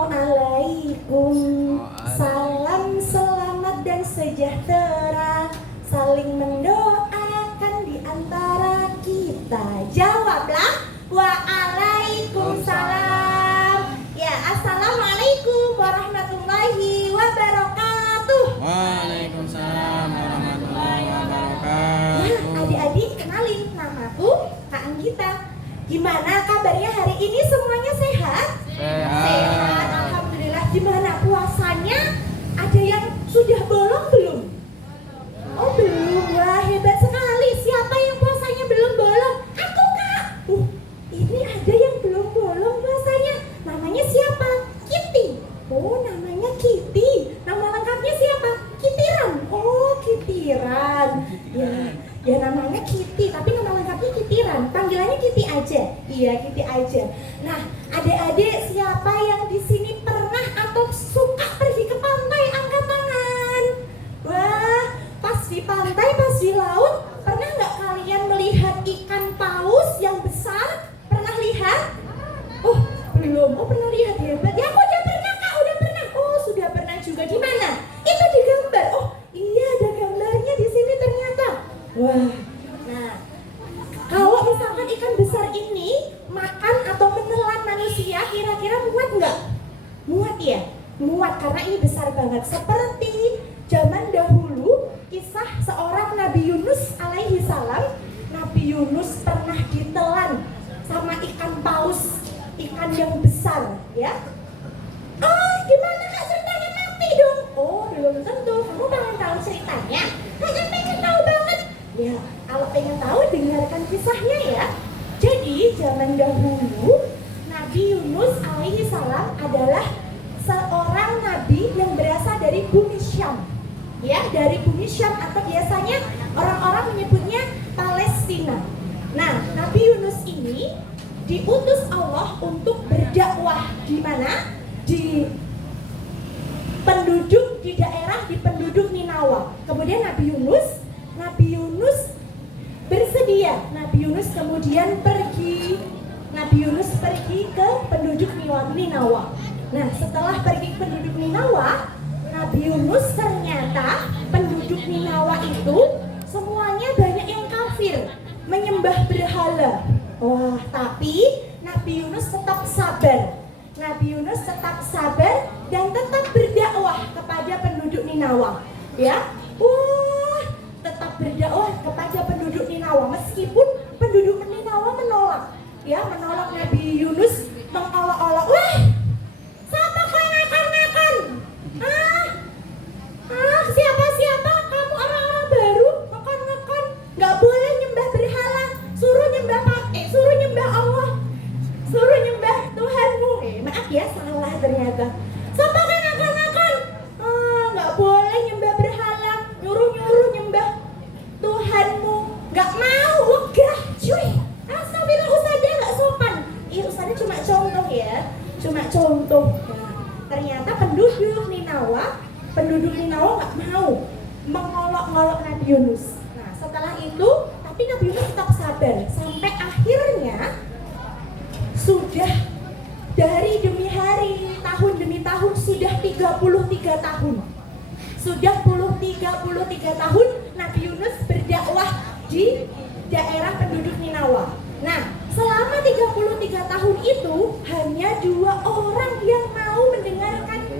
Assalamualaikum. Salam selamat dan sejahtera, saling mendoakan di antara kita. Jawablah, waalaikumsalam. Ya, assalamualaikum warahmatullahi wabarakatuh. Waalaikumsalam warahmatullahi wabarakatuh. Nah, adik-adik, kenalin, namaku Kak Anggita. Gimana kabarnya hari ini, semuanya sehat? Sehat, alhamdulillah. Gimana puasanya? Ada yang sudah bolong belum? Oh belum, wah hebat sekali. Siapa yang puasanya belum bolong? Aku Kak. Ini ada yang belum bolong puasanya. Namanya siapa? Kitty. Oh namanya Kitty. Nama lengkapnya siapa? Kitiran. Oh Kitiran. Ya namanya Kitty, tapi nama lengkapnya Kitiran. Panggilannya Kitty aja. Iya Kitty aja. Nah adik-adik, siapa yang di sini pernah atau suka pergi ke pantai? Angkat tangan. Wah, pas di pantai, pas di laut, pernah nggak kalian melihat ikan paus yang besar? Pernah lihat? Oh belum. Oh pernah lihat, hebat. Ya aku udah pernah Kak, udah pernah. Oh sudah pernah juga. Di mana? Itu di gambar. Oh iya ada gambarnya di sini ternyata. Wah, nah kalau misalkan ikan besar ini makan atau menelan manusia, kira-kira muat nggak? Muat ya? Muat karena ini besar banget. Seperti zaman dahulu, kisah seorang Nabi Yunus alaihi salam. Nabi Yunus pernah ditelan sama ikan paus, ikan yang besar, ya. Oh, gimana Kak ceritanya, mati dong? Oh, belum tentu. Kamu pengen tahu ceritanya? Pengen tahu banget. Ya, kalau pengen tahu dengarkan kisahnya ya. Jadi zaman dahulu Nabi Yunus alaihi salam adalah seorang nabi yang berasal dari bumi Syam. Ya, dari bumi Syam atau biasanya orang-orang menyebutnya Palestina. Nah, Nabi Yunus ini diutus Allah untuk berdakwah di mana? Di penduduk di daerah di penduduk Ninawa. Kemudian Nabi Yunus bersedia. Nabi Yunus kemudian pergi ke penduduk Ninawa. Nah, setelah pergi ke penduduk Ninawa, Nabi Yunus ternyata penduduk Ninawa itu semuanya banyak yang kafir, menyembah berhala. Wah, tapi Nabi Yunus tetap sabar. Nabi Yunus tetap sabar dan tetap berdakwah kepada penduduk Ninawa. Ya, tetap berdakwah kepada penduduk Ninawa meskipun penduduk Ninawa menolak. Ya, menolak Nabi Yunus, mengolok-olok. Wah, siapa kau yang ngakar-ngakar? Siapa? Kamu orang-orang baru, ngakar-ngakar. Nggak boleh nyembah berhala. Suruh nyembah Allah. Suruh nyembah Tuhanmu. Maaf ya, salah ternyata. Siapa kau yang ngakar-ngakar? Nggak boleh nyembah berhala. Nyuruh nyembah Tuhanmu. Nggak mau, wegah, cuy. Astagfirullah, ustazah nggak sopan. Ustazah cuma contoh ya, cuma contoh. Nah, ternyata penduduk Ninawa nggak mau mengolok-ngolok Nabi Yunus. Nah, setelah itu, tapi Nabi Yunus tetap sabar sampai akhirnya sudah dari demi hari, tahun demi tahun, sudah 33 tahun. Sudah 33 tahun Nabi Yunus berdakwah di daerah penduduk Ninawa. Nah, selama 33 tahun itu hanya 2 orang yang mau mendengarkan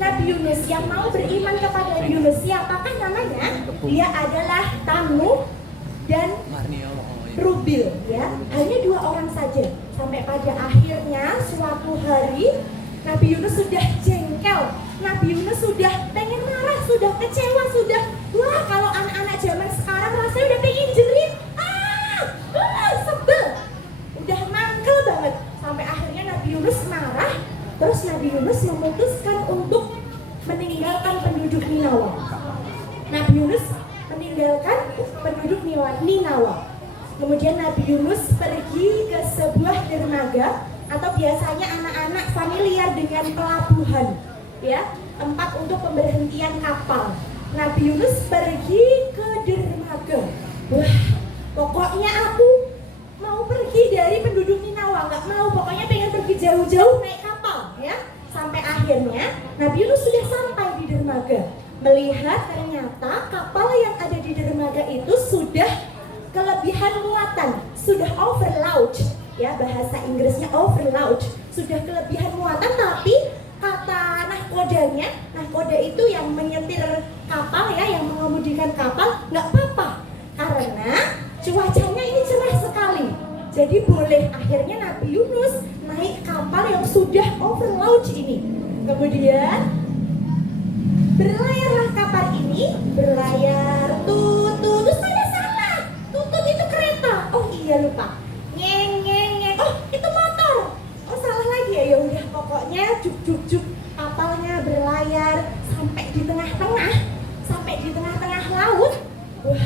Nabi Yunus, yang mau beriman kepada Nabi Yunus. Siapakah namanya? Dia adalah Tanuh dan Rubil, ya. Hanya 2 orang saja. Sampai pada akhirnya suatu hari Nabi Yunus sudah jengkel. Nabi Yunus sudah pengen marah, sudah kecewa, sudah kalau anak-anak zaman sekarang rasanya udah pengen jerit. Sebel. Udah mangkel banget. Sampai akhirnya Nabi Yunus marah. Terus Nabi Yunus memutuskan untuk meninggalkan penduduk Ninawa. Nabi Yunus meninggalkan penduduk Ninawa. Kemudian Nabi Yunus pergi ke sebuah dermaga atau biasanya anak-anak familiar dengan pelabuhan, ya, tempat untuk pemberhentian kapal. Nabi Yunus pergi ke dermaga. Wah, pokoknya aku mau pergi dari penduduk Ninawa, nggak mau, pokoknya pengen pergi jauh-jauh naik kapal, ya. Sampai akhirnya Nabi Yunus sudah sampai di dermaga. Melihat ternyata kapal yang ada di dermaga itu sudah kelebihan muatan, sudah overload. Ya, bahasa Inggrisnya overload. Sudah kelebihan muatan, tapi kata nahkoda itu yang menyetir kapal ya, yang mengemudikan kapal, nggak apa-apa karena cuacanya ini cerah sekali. Jadi boleh. Akhirnya Nabi Yunus naik kapal yang sudah overload ini. Kemudian berlayarlah kapal ini, berlayar tutut, terus ada salah. Tutut itu kereta. Oh iya lupa. Nyeng. Oh itu motor. Oh salah lagi ya. Ya udah pokoknya juk kapalnya berlayar sampai di tengah-tengah laut. Wah,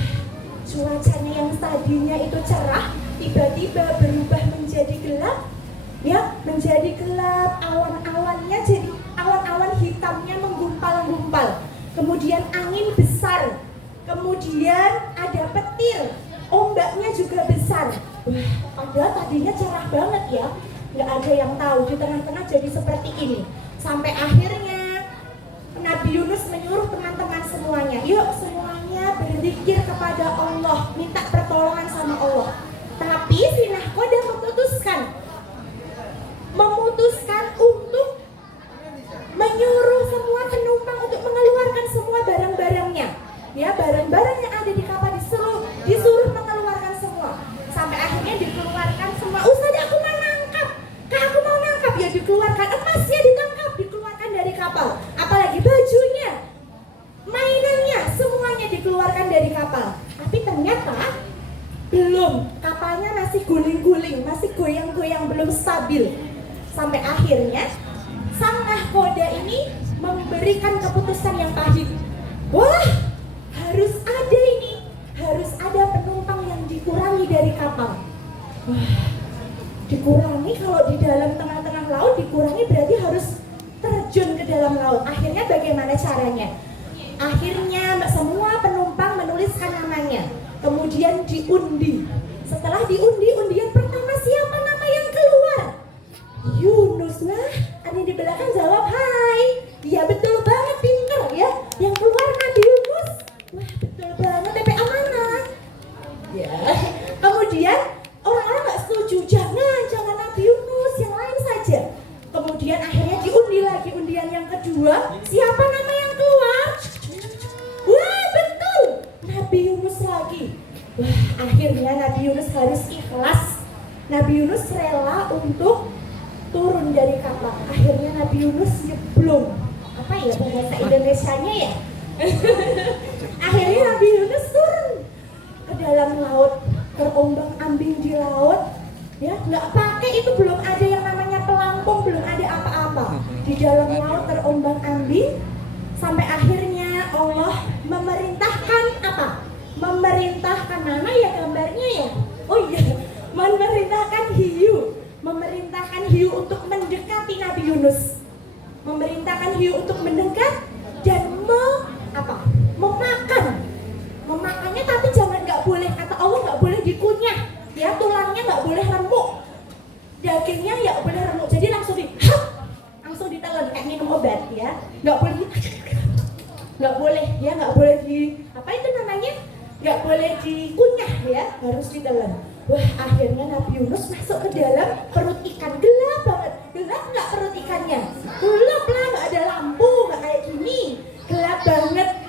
cuacanya yang tadinya itu cerah tiba-tiba berubah menjadi gelap. Ya, menjadi gelap, awan-awannya jadi awan-awan hitamnya menggumpal-gumpal. Kemudian angin besar. Kemudian ada petir. Ombaknya juga besar. Wah, padahal tadinya cerah banget ya. Nggak ada yang tahu di tengah-tengah jadi seperti ini. Sampai akhirnya Nabi Yunus menyuruh teman-teman semuanya, yuk semuanya berzikir kepada Allah, minta pertolongan sama Allah. Tapi si nahkoda memutuskan untuk menyuruh semua penumpang untuk mengeluarkan semua barang-barangnya. Ya, barang-barang yang ada di kapal disuruh mengeluarkan semua. Sampai akhirnya dikeluarkan semua. Ustaz, aku mau nangkap. Kak, aku mau nangkap. Ya dikeluarkan, emasnya ditangkap, dikeluarkan dari kapal. Apalagi bajunya, mainannya, semuanya dikeluarkan dari kapal. Tapi ternyata belum, kapalnya masih guling-guling, masih goyang-goyang, belum stabil. Sampai akhirnya sang nahkoda ini memberikan keputusan yang pahit. Wah, harus ada penumpang yang dikurangi dari kapal. Wah, dikurangi, kalau di dalam tengah-tengah laut dikurangi berarti harus terjun ke dalam laut. Akhirnya bagaimana caranya? Akhirnya semua penumpang menuliskan namanya, kemudian diundi. Setelah diundi, undian pertama siapa nama yang keluar? Yunus. Lah, ada di belakang jawab hai. Ya betul banget, pinter ya. Yang keluar Nabi Yunus. Wah betul banget, TPA mana? Ya. Kemudian orang-orang nggak setuju, jangan Nabi Yunus, yang lain saja. Kemudian akhirnya diundi lagi, undian yang kedua, siapa nama yang keluar? Wah betul, Nabi Yunus lagi. Wah, akhirnya Nabi Yunus harus ikhlas. Nabi Yunus rela untuk turun dari kapal. Akhirnya Nabi Yunus nyeblong. Apa ya bahasa Indonesianya ya? Akhirnya Nabi Yunus turun ke dalam laut, terombang-ambing di laut. Ya, nggak pakai, itu belum ada yang namanya pelampung, belum ada apa-apa. Di dalam laut terombang-ambing sampai akhirnya Allah memerintahkan apa? Memerintahkan, mana ya gambarnya ya? Oh iya, memerintahkan hiu untuk mendekati Nabi Yunus. Memerintahkan hiu untuk mendekat dan memakannya, tapi nggak boleh, kata Allah nggak boleh dikunyah, ya tulangnya nggak boleh remuk, dagingnya nggak boleh remuk, jadi langsung ditelan kayak minum obat ya, nggak boleh ya, nggak boleh nggak boleh dikunyah ya, harus ditelan. Wah, akhirnya Nabi Yunus masuk ke dalam perut ikan, gelap banget. Gelap nggak perut ikannya? Gelap lah, nggak ada lampu, nggak kayak gini, gelap banget.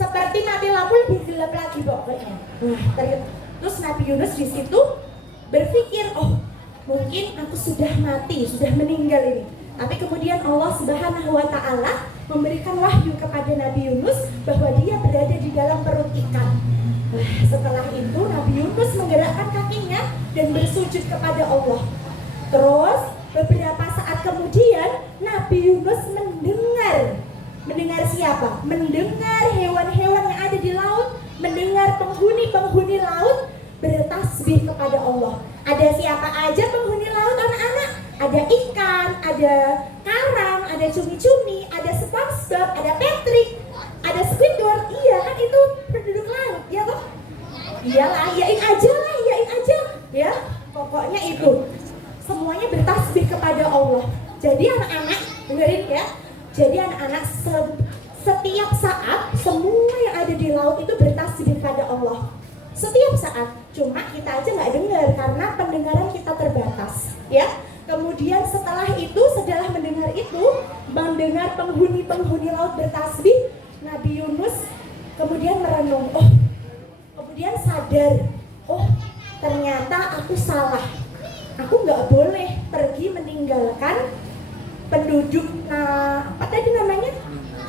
Seperti mati lampu, lebih gelap lagi pokoknya. Wah, terus Nabi Yunus di situ berpikir, oh mungkin aku sudah mati, sudah meninggal ini. Tapi kemudian Allah Subhanahu wa Ta'ala memberikan wahyu kepada Nabi Yunus bahwa dia berada di dalam perut ikan. Nah, setelah itu Nabi Yunus menggerakkan kakinya dan bersujud kepada Allah. Terus beberapa saat kemudian Nabi Yunus mendengar siapa? Mendengar hewan-hewan yang ada di laut, mendengar penghuni laut bertasbih kepada Allah. Ada siapa aja penghuni laut, anak-anak? Ada ikan, ada karang, ada cumi-cumi, ada SpongeBob, ada Patrick, ada Squidward. Iya kan, itu penduduk laut, ya toh? Iyalah, iyain aja. Ya, pokoknya itu semuanya bertasbih kepada Allah. Jadi anak-anak dengar Jadi anak-anak setiap saat semua yang ada di laut itu bertasbih pada Allah. Setiap saat, cuma kita aja nggak dengar karena pendengaran kita terbatas, ya. Kemudian setelah mendengar penghuni laut bertasbih, Nabi Yunus kemudian merenung, kemudian sadar, ternyata aku salah. Aku nggak boleh pergi meninggalkan penduduk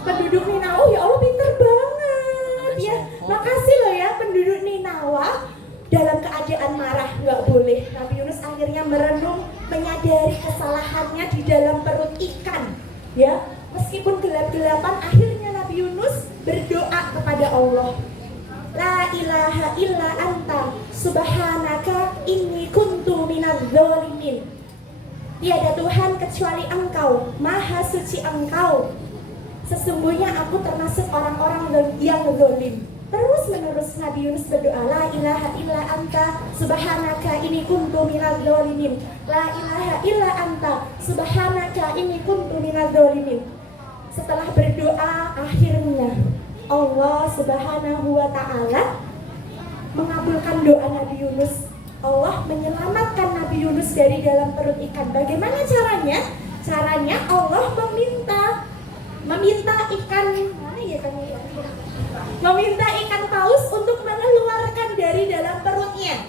penduduk Ninawa. Ya Allah, pinter banget ya. Makasih loh ya penduduk Ninawa. Dalam keadaan marah, nggak boleh. Nabi Yunus akhirnya merenung, menyadari kesalahannya di dalam perut ikan. Ya, meskipun gelap-gelapan, akhirnya Nabi Yunus berdoa kepada Allah. La ilaha illa anta subhanaka inni kuntu minadz zalimin. Tiada Tuhan kecuali Engkau, Maha Suci Engkau. Sesungguhnya aku termasuk orang-orang yang zalim. Terus menerus Nabi Yunus berdoa, la ilaha illa anta subhanaka inni kuntu minadz zalimin. La ilaha illa anta subhanaka inni kuntu minadz zalimin. Setelah berdoa, akhirnya Allah Subhanahu wa ta'ala mengabulkan doa Nabi Yunus. Allah menyelamatkan Nabi Yunus dari dalam perut ikan. Bagaimana caranya? Caranya Allah meminta ikan paus untuk mengeluarkan dari dalam perutnya.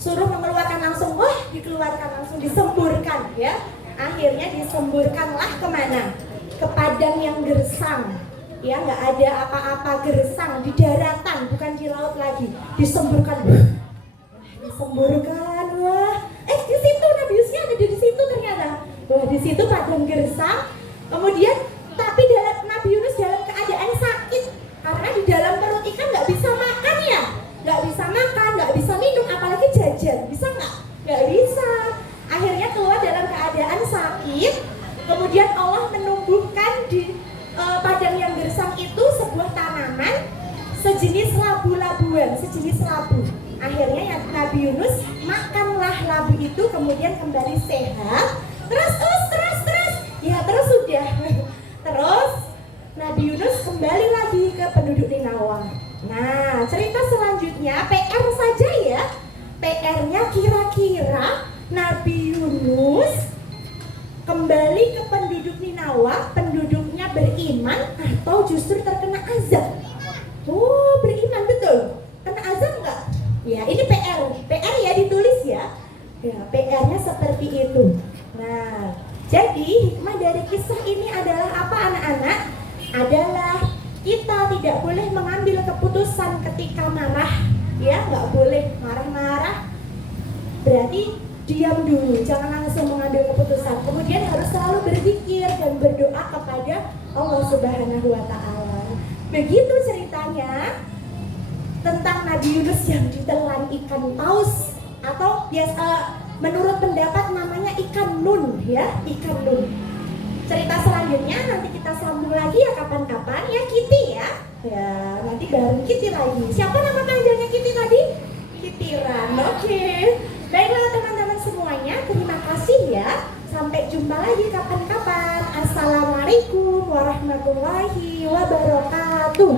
Suruh mengeluarkan langsung, dikeluarkan langsung, disemburkan ya. Akhirnya disemburkanlah kemana? Ke padang yang gersang. Ya, nggak ada apa-apa, gersang di daratan, bukan di laut lagi. Disemburkan. Di situ Nabi Yunusnya ada di situ ternyata. Di situ padang gersang. Kemudian tapi Nabi Yunus dalam keadaan sakit karena di dalam perut ikan nggak bisa makan ya, nggak bisa makan, nggak bisa minum, apalagi jajan, bisa nggak? Nggak bisa. Akhirnya keluar dalam keadaan sakit. Kemudian Allah menumbuhkan di padang yang gersang itu sebuah tanaman sejenis labu-labuan, sejenis labu. Akhirnya Nabi Yunus makanlah labu itu, kemudian kembali sehat. Terus sudah. Terus Nabi Yunus kembali lagi ke penduduk Ninawa. Nah, cerita selanjutnya PR saja ya. PR-nya kira-kira Nabi Yunus kembali ke penduduk Ninawa, penduduknya beriman atau justru terkena azab? Beriman betul. Kena azab enggak? Ya, ini PR ya, ditulis ya. Ya, PR-nya seperti itu. Nah, jadi hikmah dari kisah ini adalah apa anak-anak? Adalah kita tidak boleh mengambil keputusan ketika marah. Ya, nggak boleh marah-marah. Berarti diam dulu, jangan langsung mengambil keputusan. Kemudian harus selalu berzikir dan berdoa kepada Allah Subhanahu wa ta'ala. Begitu ceritanya tentang Nabi Yunus yang ditelan ikan paus, atau biasa menurut pendapat namanya ikan nun ya, ikan nun. Cerita selanjutnya nanti kita sambung lagi ya kapan-kapan ya, Kitty ya. Ya, nanti bareng Kitty lagi. Siapa nama panjangnya Kitty tadi? Kitiran. Oke. Baiklah teman-teman semuanya, terima kasih ya. Sampai jumpa lagi kapan-kapan. Assalamualaikum warahmatullahi wabarakatuh.